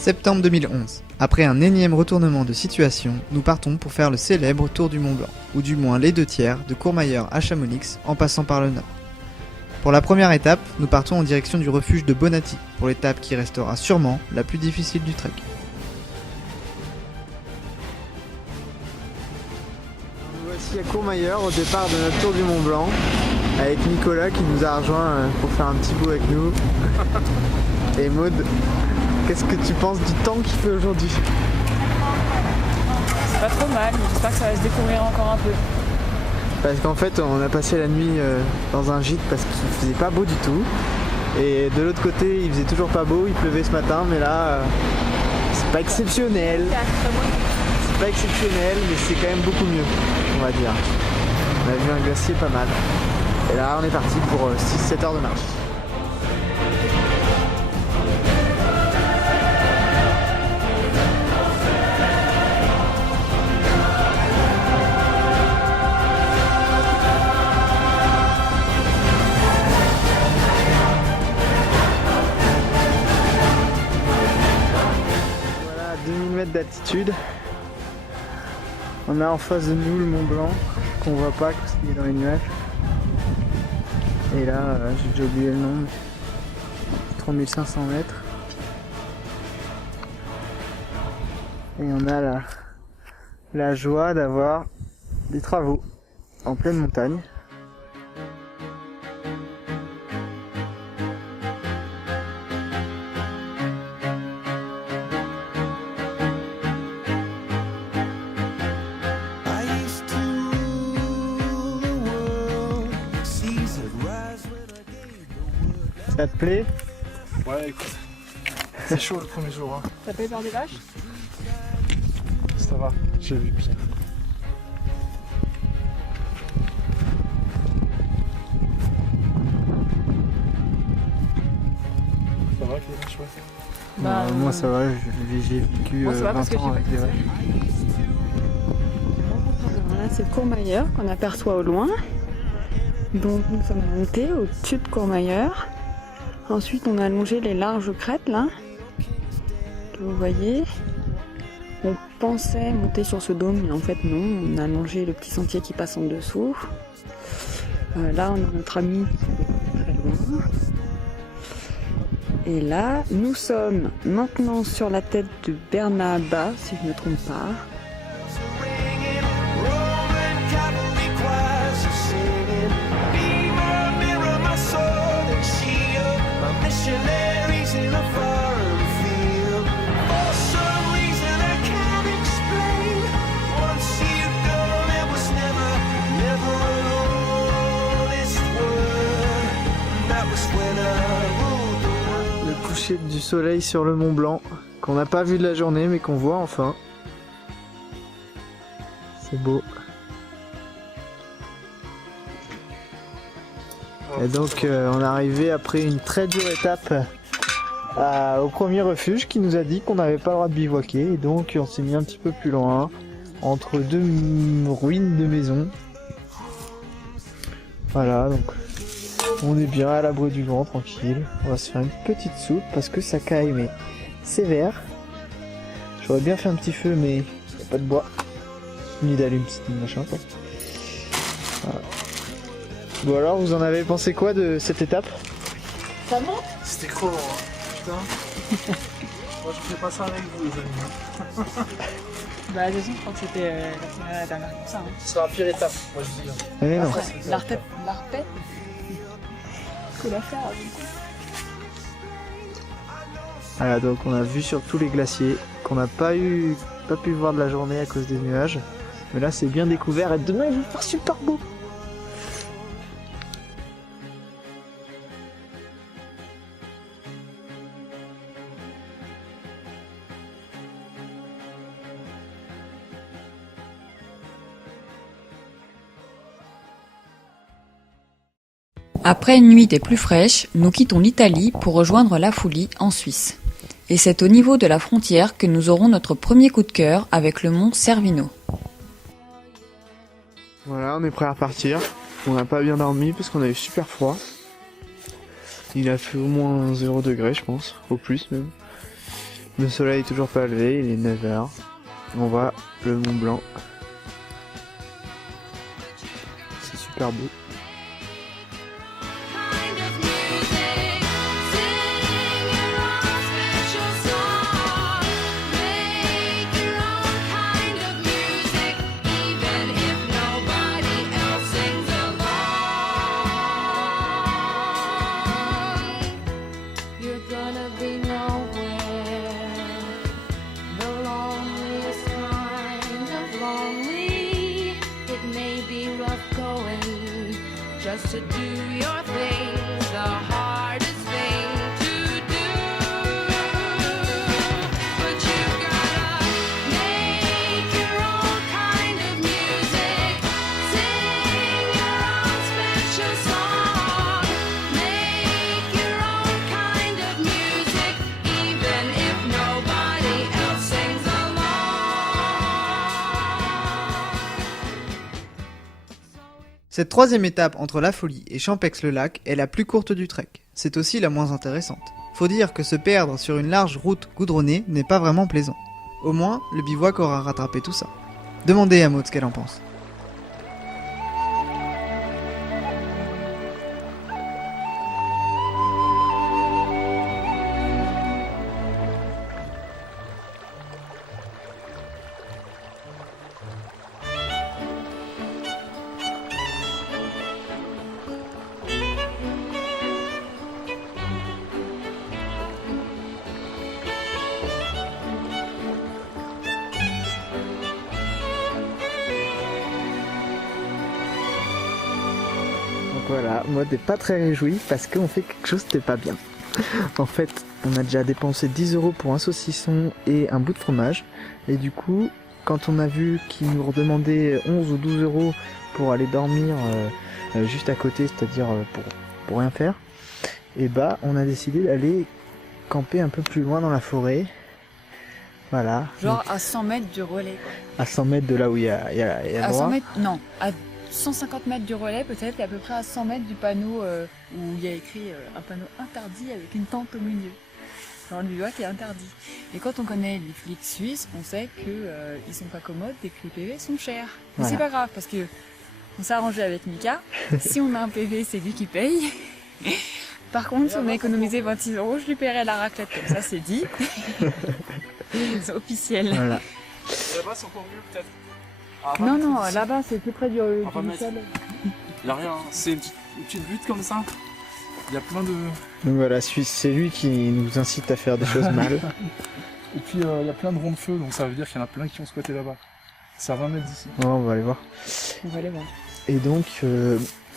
Septembre 2011. Après un énième retournement de situation, nous partons pour faire le célèbre Tour du Mont Blanc, ou du moins les 2/3 de Courmayeur à Chamonix en passant par le nord. Pour la première étape, nous partons en direction du refuge de Bonatti, pour l'étape qui restera sûrement la plus difficile du trek. Nous voici à Courmayeur au départ de notre Tour du Mont Blanc, avec Nicolas qui nous a rejoint pour faire un petit bout avec nous. Et Maud, qu'est-ce que tu penses du temps qu'il fait aujourd'hui? C'est pas trop mal, mais j'espère que ça va se découvrir encore un peu. Parce qu'en fait on a passé la nuit dans un gîte parce qu'il faisait pas beau du tout. Et de l'autre côté il faisait toujours pas beau, il pleuvait ce matin, mais là c'est pas exceptionnel. C'est pas exceptionnel, mais c'est quand même beaucoup mieux, on va dire. On a vu un glacier pas mal. Et là on est parti pour 6-7 heures de marche. Voilà, à 2000 mètres d'altitude. On a en face de nous le Mont Blanc, qu'on voit pas parce qu'il est dans les nuages. Et là, j'ai déjà oublié le nom, 3500 mètres. Et on a la joie d'avoir des travaux en pleine montagne. Ça te plaît? Ouais, écoute, c'est chaud le premier jour. Hein. T'as pas eu peur des vaches? Ça va, j'ai vu Pierre. Ça va avec les vaches, ouais. Bah, moi ça va, j'ai vécu moi, ça va 20 parce que ans j'ai avec pas des de vaches. Voilà, c'est Courmayeur qu'on aperçoit au loin. Donc nous sommes montés au-dessus de Courmayeur. Ensuite on a allongé les larges crêtes là, que vous voyez. On pensait monter sur ce dôme, mais en fait non, on a allongé le petit sentier qui passe en dessous. Là on a notre ami très loin. Et là, nous sommes maintenant sur la tête de Bernaba, si je ne me trompe pas. Le coucher du soleil sur le Mont Blanc, qu'on n'a pas vu de la journée mais qu'on voit enfin. C'est beau. Et donc on est arrivé après une très dure étape au premier refuge qui nous a dit qu'on n'avait pas le droit de bivouaquer. Et donc on s'est mis un petit peu plus loin, entre deux ruines de maisons. Voilà, donc on est bien à l'abri du vent, tranquille. On va se faire une petite soupe parce que ça caille mais sévère. J'aurais bien fait un petit feu mais il n'y a pas de bois. Ni d'allume, ni de machin quoi. Voilà. Bon alors, vous en avez pensé quoi de cette étape? Ça monte? C'était crevant, hein. Putain. Moi je fais pas ça avec vous les amis. Bah de toute façon je crois que c'était la dernière comme ça. Hein. Ce sera la pire étape, moi je dis. Hein. Mais non. Après, la repète. Que la faire du coup. Voilà, donc on a vu sur tous les glaciers qu'on n'a pas pu voir de la journée à cause des nuages. Mais là c'est bien découvert et demain il va faire super beau. Après une nuit des plus fraîches, nous quittons l'Italie pour rejoindre la Foulie en Suisse. Et c'est au niveau de la frontière que nous aurons notre premier coup de cœur avec le mont Cervino. Voilà, on est prêt à repartir. On n'a pas bien dormi parce qu'on a eu super froid. Il a fait au moins 0 degré je pense, au plus même. Le soleil est toujours pas levé, il est 9h. On voit le Mont Blanc. C'est super beau. Just to do your thing, the hardest thing to do. But you gotta make your own kind of music, sing your own special song, make your own kind of music, even if nobody else sings along. Cette troisième étape entre La Folie et Champex-le-Lac est la plus courte du trek. C'est aussi la moins intéressante. Faut dire que se perdre sur une large route goudronnée n'est pas vraiment plaisant. Au moins, le bivouac aura rattrapé tout ça. Demandez à Maud ce qu'elle en pense. Voilà, moi t'es pas très réjoui parce qu'on fait quelque chose qui pas bien. En fait, on a déjà dépensé 10 € pour un saucisson et un bout de fromage. Et du coup, quand on a vu qu'ils nous redemandaient 11 ou 12 € pour aller dormir juste à côté, c'est-à-dire pour rien faire, et bah on a décidé d'aller camper un peu plus loin dans la forêt. Voilà. Genre à 100 mètres du relais. À 100 mètres de là où il y a À droit. 100 mètres, non, à 150 mètres du relais peut-être, et à peu près à 100 mètres du panneau où il y a écrit un panneau interdit avec une tente au milieu. Genre le bivouac est interdit. Et quand on connaît les flics suisses, on sait que ils sont pas commodes et que les PV sont chers. Mais Voilà. c'est pas grave parce que on s'est arrangé avec Mika. Si on a un PV, c'est lui qui paye. Par contre, si on a économisé 26 €, je lui paierai la raclette, comme ça c'est dit. C'est officiel. Voilà. Là-bas, c'est encore mieux, peut-être. Ah, Non, pas non, ici. là-bas c'est plus près du pas mettre. sol. Il n'y a rien, c'est une petite butte comme ça. Il y a plein de. Donc voilà, c'est lui qui nous incite à faire des choses mal. Et puis il y a plein de ronds de feu, donc ça veut dire qu'il y en a plein qui ont squatté là-bas. C'est à 20 mètres d'ici. Ouais, on va aller voir. On va aller voir. Et donc,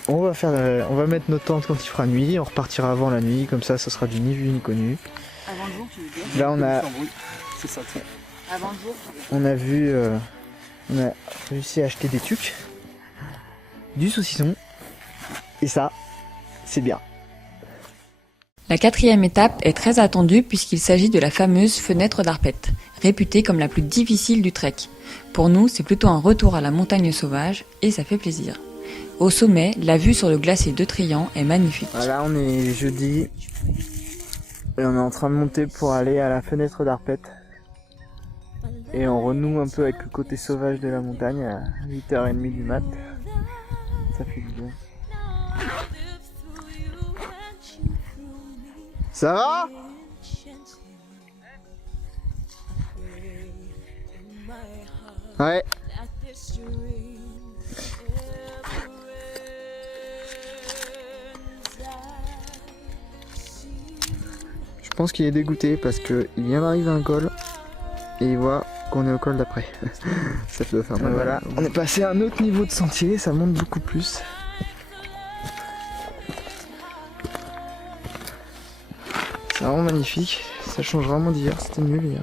on va mettre nos tentes quand il fera nuit. On repartira avant la nuit, comme ça sera du ni vu ni connu. Avant le jour, tu veux dire? Là, on a C'est ça, tiens. Avant le jour. on a réussi à acheter des tucs, du saucisson, et ça, c'est bien. La quatrième étape est très attendue puisqu'il s'agit de la fameuse fenêtre d'Arpette, réputée comme la plus difficile du trek. Pour nous, c'est plutôt un retour à la montagne sauvage et ça fait plaisir. Au sommet, la vue sur le glacier de Trian est magnifique. Voilà, on est jeudi, et on est en train de monter pour aller à la fenêtre d'Arpette. Et on renoue un peu avec le côté sauvage de la montagne à 8h30 du mat. Ça fait du bien. Ça va ? Ouais. Je pense qu'il est dégoûté parce qu'il vient d'arriver à un col et il voit qu'on est au col d'après. Ça doit faire mal. Voilà, on est passé à un autre niveau de sentier, ça monte beaucoup plus. C'est vraiment magnifique, ça change vraiment d'hier, c'était nul hier.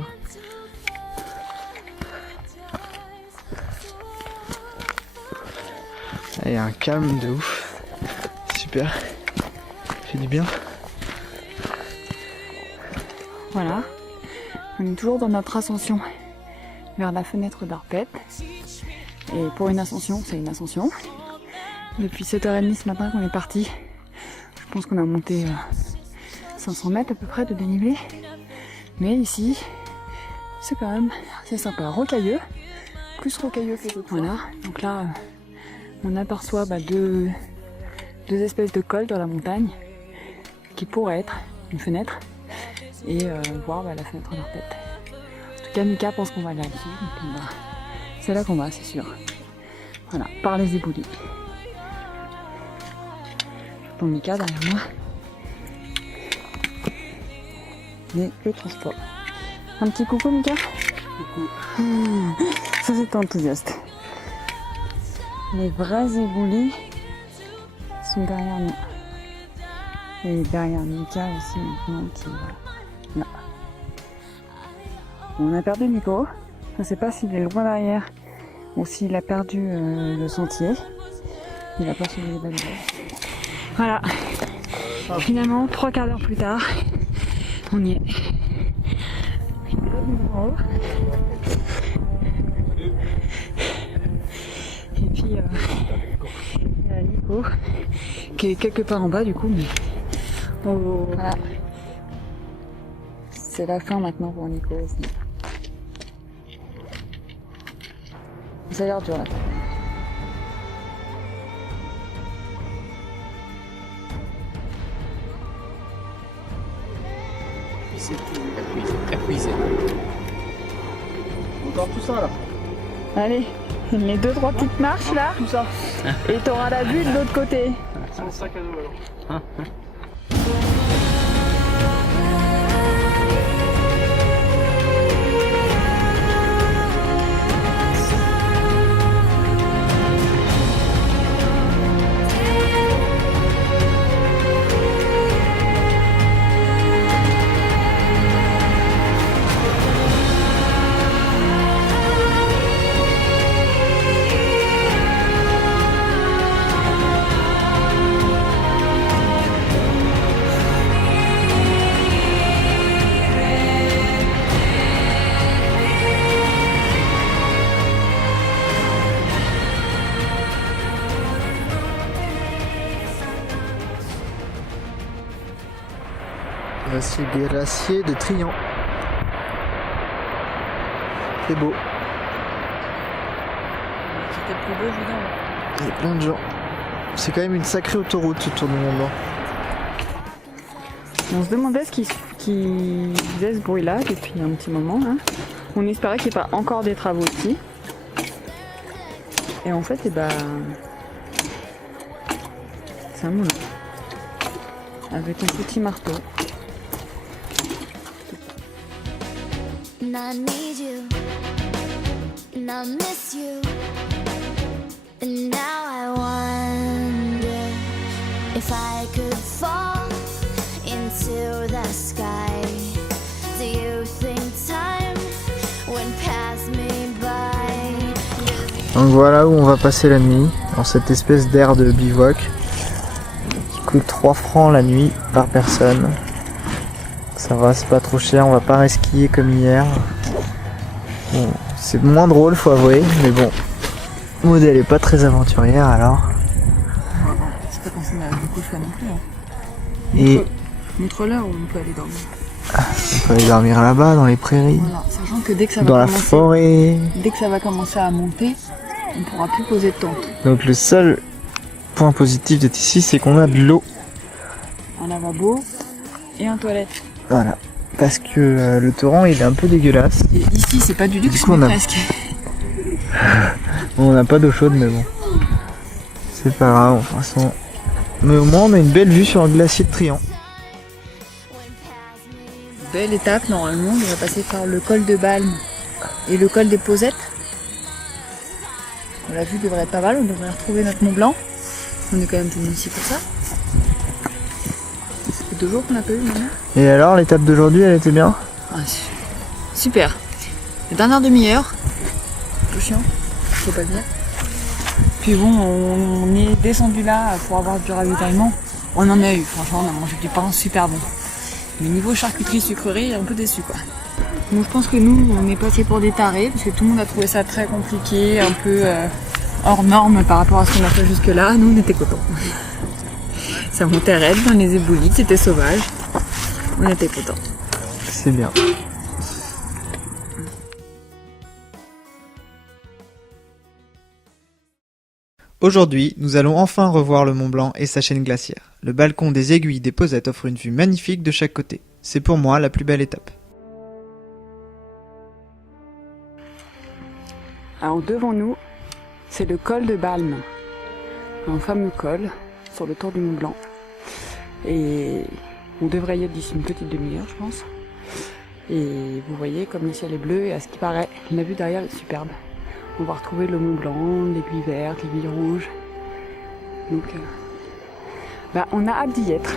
Il y a un calme de ouf, super, ça fait du bien. Voilà, on est toujours dans notre ascension vers la fenêtre d'Arpette. Et pour une ascension, c'est une ascension. Depuis 7h30 ce matin qu'on est parti, je pense qu'on a monté 500 mètres à peu près de dénivelé. Mais ici, C'est quand même assez sympa. Rocailleux, plus rocailleux que les autres. Voilà, donc là on aperçoit deux espèces de cols dans la montagne qui pourraient être une fenêtre et voir la fenêtre d'Arpette. En tout cas Mika pense qu'on va aller là-dessus, donc c'est là qu'on va, c'est sûr. Voilà, par les éboulis. J'entends Mika derrière moi. Et le transport. Un petit coucou Mika. Coucou. Ça c'est enthousiaste. Les vrais éboulis sont derrière nous. Et derrière Mika aussi maintenant qui est là. On a perdu Nico. Je ne sais pas s'il est loin derrière ou s'il a perdu le sentier. Il a pas suivi les balises. Voilà. Finalement, 3 quarts d'heure plus tard, on y est. Et puis il y a Nico qui est quelque part en bas du coup, mais voilà. C'est la fin maintenant pour Nico aussi. Ça a l'air dur là. Épuisé. Encore tout ça là. Allez, les 2-3 petites marches là, Tout ça. et t'auras la vue de l'autre côté. C'est mon sac à dos alors. Voici le glacier de Trian. C'est beau. C'était le plus beau, je vous Il y a plein de gens. C'est quand même une sacrée autoroute autour du Mont Blanc. On se demandait ce qui faisait ce bruit-là depuis un petit moment. Hein. On espérait qu'il n'y ait pas encore des travaux ici. Et en fait, c'est un moulin. Avec un petit marteau. And I need you, and I miss you, and now I wonder if I could fall into the sky. Do you think time would pass me by? Donc voilà où on va passer la nuit, dans cette espèce d'aire de bivouac qui coûte 3 francs la nuit par personne. Ça va, c'est pas trop cher, on va pas skier comme hier. Bon, c'est moins drôle, faut avouer, mais bon. Maud elle est pas très aventurière alors. C'est pas quand on a beaucoup de choix non plus. Hein. Et Montre-leur où on peut aller dormir. on peut aller dormir là-bas, dans les prairies, Voilà, sachant que dès que ça dans va la commencer, forêt. dès que ça va commencer à monter, on pourra plus poser de tente. Donc le seul point positif d'être ici, c'est qu'on a de l'eau. Un lavabo et un toilette. Voilà. Parce que le torrent il est un peu dégueulasse. Et ici, c'est pas du luxe, Du coup, mais on a- presque. On n'a pas d'eau chaude mais bon. C'est pas grave, de toute façon. Mais au moins on a une belle vue sur le glacier de Trian. Belle étape, normalement, on va passer par le col de Balme et le col des Posettes. La vue devrait être pas mal, on devrait retrouver notre Mont Blanc. On est quand même venu ici pour ça. Ça fait 2 jours qu'on l'a pas eu maintenant. Et alors l'étape d'aujourd'hui elle était bien? Ah, super. La dernière demi-heure, un peu chiant, faut pas le dire. Puis bon, on est descendu là pour avoir du ravitaillement. On en a eu, franchement, on a mangé du pain super bon. Mais niveau charcuterie sucrerie, un peu déçu quoi. Donc je pense que nous, on est passé pour des tarés, parce que tout le monde a trouvé ça très compliqué, un peu hors norme par rapport à ce qu'on a fait jusque là. Nous, on était contents. Ça montait raide dans les éboulis, c'était sauvage. On était contents. C'est bien. Aujourd'hui, nous allons enfin revoir le Mont Blanc et sa chaîne glaciaire. Le balcon des Aiguilles des Posettes offre une vue magnifique de chaque côté. C'est pour moi la plus belle étape. Alors devant nous, c'est le col de Balme, un fameux col sur le tour du Mont Blanc. Et on devrait y être d'ici une petite demi-heure, je pense. Et vous voyez comme le ciel est bleu et à ce qui paraît, la vue derrière est superbe. On va retrouver le Mont Blanc, l'aiguille verte, l'aiguille rouge. Donc, on a hâte d'y être.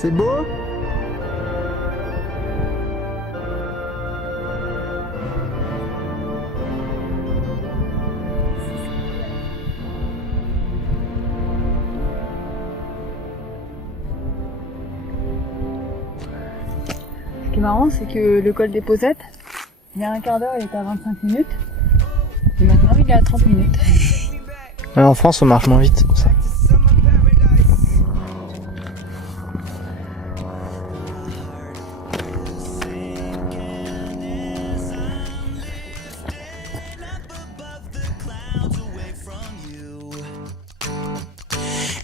C'est beau? Ce qui est marrant, c'est que le col des Posettes, il y a un quart d'heure, il était à 25 minutes. Et maintenant, il est à 30 minutes. Ouais, en France, on marche moins vite, c'est pour ça.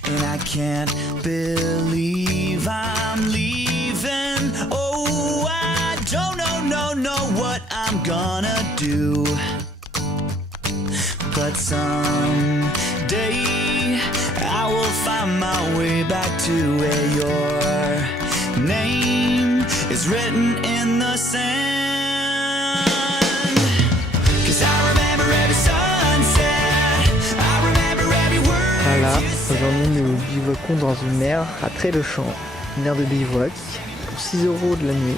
And I can't believe I'm leaving. Oh, I don't know what I'm gonna do. But someday I will find my way back to where your name is written in the sand. 'Cause I remember every sunset, I remember every word. Voilà, aujourd'hui nous bivouaquons dans une aire à Tré-le-Champ, une aire de bivouac, pour 6 € de la nuit.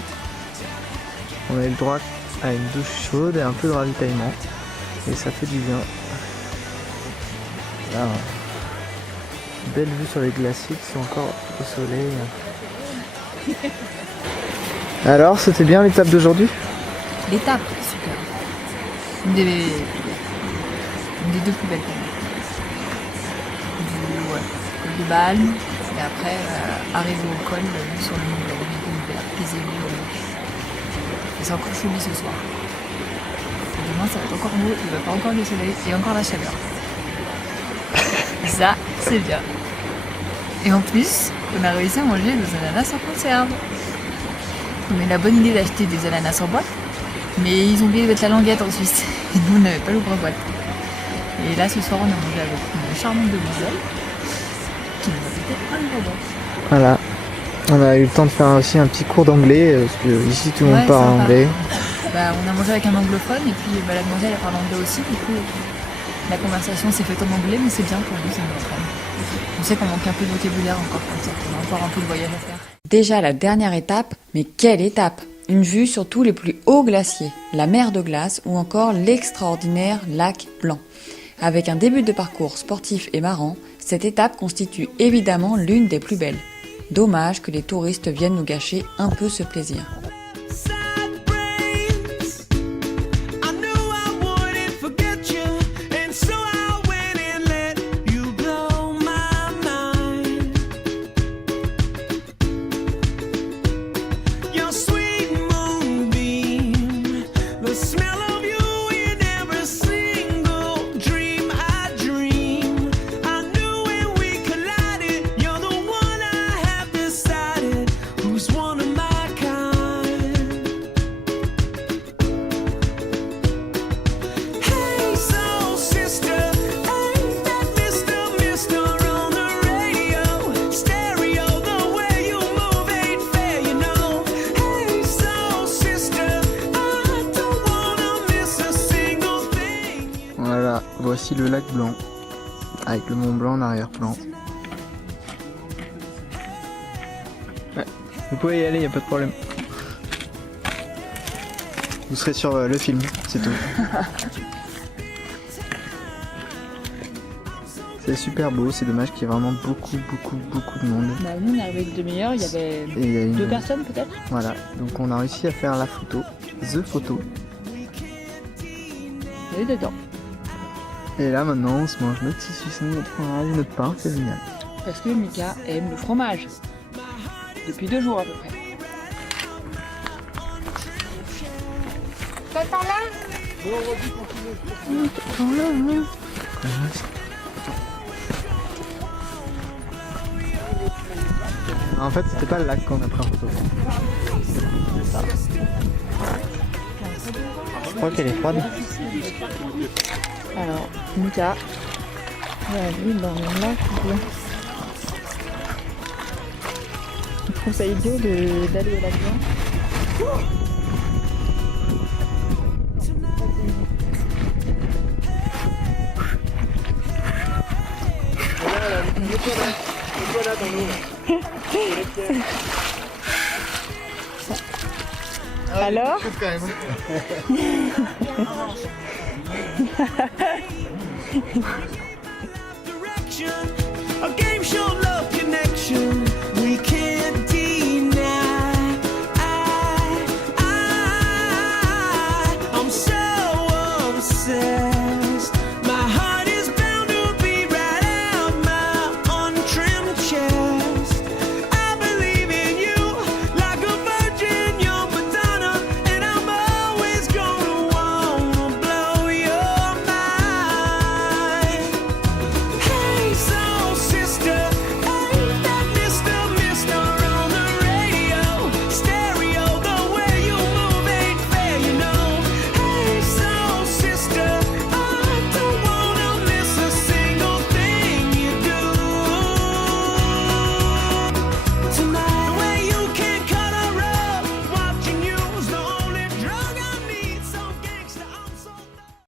On a eu le droit à une douche chaude et un peu de ravitaillement, et ça fait du bien. Là, belle vue sur les glaciers qui sont encore au soleil. Alors, c'était bien l'étape d'aujourd'hui? L'étape, super. Une des deux plus belles. Col de Balme, et après arriver au col sur le Mont Blanc, les aiguilles. Et c'est encore chaud ce soir. Et demain ça va être encore beau, il va pas encore le soleil et encore la chaleur. Ça, c'est bien. Et en plus, on a réussi à manger des ananas en conserve. On a eu la bonne idée d'acheter des ananas en boîte, mais ils ont oublié de mettre la languette en Suisse. Et nous, on n'avait pas l'ouvre-boîte. Et là, ce soir, on a mangé avec une charmante demoiselle qui nous a fait un ouvre-boîte. Voilà. On a eu le temps de faire aussi un petit cours d'anglais, parce que ici tout le monde parle sympa. anglais. On a mangé avec un anglophone et puis la demoiselle elle parle anglais aussi. Du coup, la conversation s'est faite en anglais, mais c'est bien pour nous, ça nous apprend. On sait qu'on manque un peu de vocabulaire encore comme ça, on a encore un peu de voyage à faire. Déjà la dernière étape, mais quelle étape! Une vue sur tous les plus hauts glaciers, la mer de glace ou encore l'extraordinaire lac Blanc. Avec un début de parcours sportif et marrant, cette étape constitue évidemment l'une des plus belles. Dommage que les touristes viennent nous gâcher un peu ce plaisir. Voilà, voici le lac Blanc, avec le Mont Blanc en arrière-plan. Ouais, vous pouvez y aller, y a pas de problème. Vous serez sur le film, c'est tout. C'est super beau, c'est dommage qu'il y ait vraiment beaucoup de monde. Bah, nous, on est arrivé une demi-heure, il y avait Et il y a une- 2 personnes peut-être. Voilà, donc on a réussi à faire la photo, the photo. Il y avait dedans. Et là maintenant on se mange notre saucisson, notre fromage, notre pain, c'est génial. Parce que Mika aime le fromage. Depuis 2 jours à peu près. En fait c'était pas le lac qu'on a pris en photo. Je crois qu'elle est froide. Alors, Mika, lui dans le lac blanc. Il trouve ça idiot d'aller au lac blanc. Alors A game show